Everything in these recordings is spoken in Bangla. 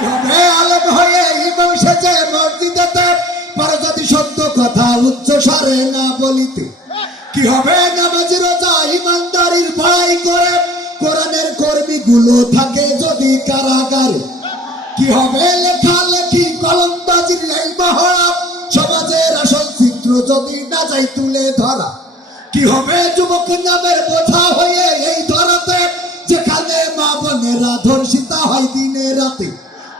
কি হবে আলেম হয়ে ইমাম সেজে মসজিদেতে, পরে যদি সত্য কথা উচ্চ স্বরে না বলিতে? কি হবে নামাজ রোজা ইমানদারির ভয় করে, কোরআনের কর্মীগুলো থাকে যদি কারাগারে? কি হবে লেখালেখি কলমবাজির এই মহড়া, সমাজের আসল চিত্র যদি না যাই তুলে ধরা? কি হবে যুবক নামের বোঝা হয়ে এই ধরাতে, যেখানে মা বোনেরা ধর্ষিতা হয় দিনে রাতে?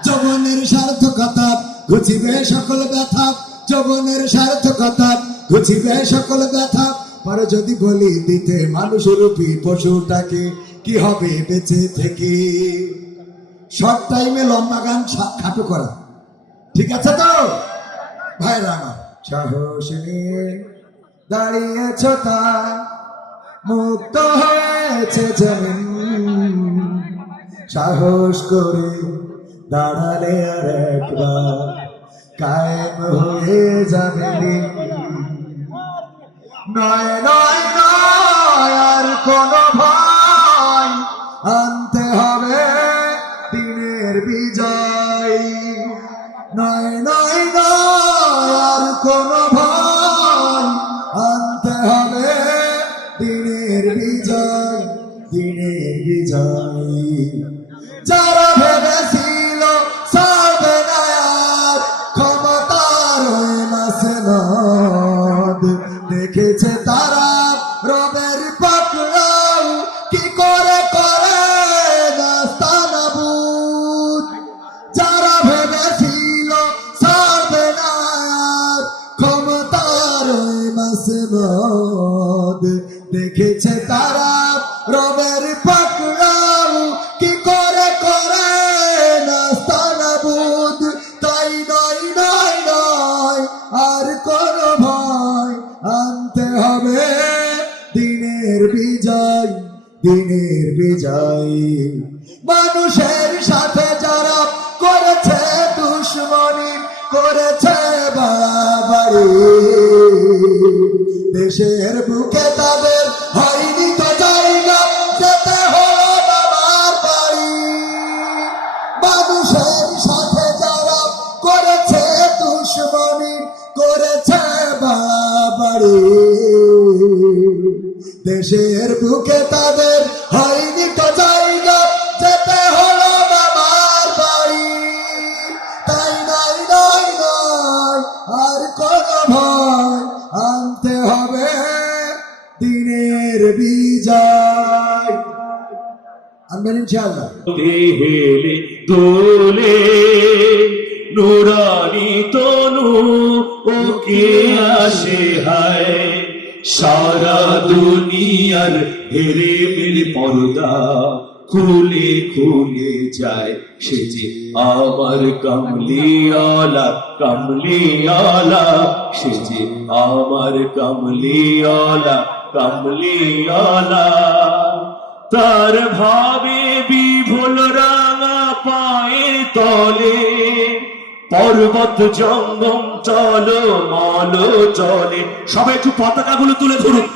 যৌবনের সার্থকতা ঘুচিবে সকল ব্যথা, যৌবনের সার্থকতা ঘুচিবে সকল ব্যথা। পরে যদি বলি দিতে মানুষরূপী পশুটাকে, কি হবে বেঁচে থেকে? শর্ট টাইমে লম্বা গান খাটো করা ঠিক আছে তো ভাইরা আমার? সাহস নিয়ে দাঁড়িয়েছ তা মুক্ত হয়েছে জমিন, সাহস করে দাঁড়ালে আর একবার কায়েম হয়ে যাবে দিন। নয় নয় নয় আর কোন ভয়, আনতে হবে দিনের বিজয়। নয় নয় নয় আর কোন ভয়, আনতে হবে দিনের বিজয়, দিনের বিজয়। যারা ভেবেছিল সবে না আর ক্ষমতার মাসনদ, দেখেছে তারা রবের পাকড়াও কি করে করে নাস্তানাবুদ। যারা ভেবেছিল সবে না আর ক্ষমতার মাসনদ, দেখেছে তারা রবের পাকড়াও কি করে করে নাস্তানাবুদ। তাই নয় নয় নয় আর কোন ভয়, আনতে হবে দিনের বিজয়, দিনের বিজয়। মানুষের সাথে যারা করেছে দুশ্মনী, করেছে বাড়াবাড়ি, দেশের বুকে তাদের হয়নি তো জায়গা, যেতে হলো বাবার বাড়ি। মানুষের সাথে যারা করেছে দুশ্মনী, করেছে বাড়াবাড়ি, দেশের বুকে তাদের হয়নি তো জায়গা, যেতে হলো বাবার বাড়ি। তাই নয় নয় নয় আর কোন ভয়, আনতে হবে দিনের বিজয়। আনবেন ইনশাআল্লাহ। হেলে দোলে নুরানি তনু ওকে আসে হায়, সারা দুনিয়ার হেরে মেরে পর্দা খুলে খুলে যায়। সে যে আমার কামলিওয়ালা, কামলিওয়ালা, সে যে আমার কামলিওয়ালা, কামলিওয়ালা। তার ভাবে বিভোল রাঙা পায়ের তলে, পর্বত জঙ্গম চলো মল চলে। সবাই একটু পতাকাগুলো তুলে ধরুন।